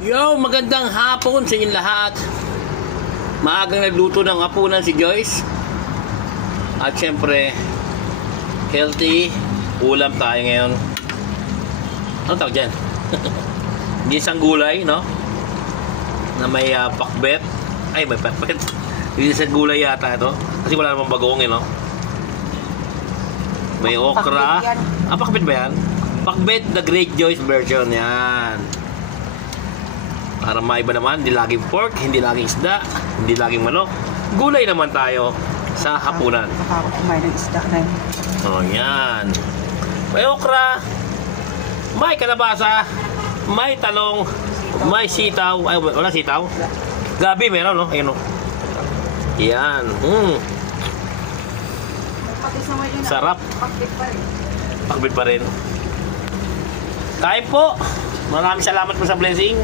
Yo, magandang hapon sa inyong lahat. Maagang nagluto ng hapunan si Joyce. At syempre, healthy ulam tayo ngayon. Ano tawag dyan? Ginisang gulay, no? Na may pakbet. Ay, may pakbet. Ginisang gulay yata ito. Kasi wala namang bagoong, no? May okra. Pakbet ba yan? Pakbet, the Great Joyce version. Yan. Para maiba naman, hindi laging pork, hindi laging isda, hindi laging manok. Gulay naman tayo sa hapunan. Baka ako kumain ng isda na yun. Oh, yan. May okra, may kalabasa, may talong, may sitaw. Ay, wala sitaw. Gabi meron, no? Ayun, no? Yan. Sarap. Pakbit pa rin. Kain po. Maraming salamat po sa blessing.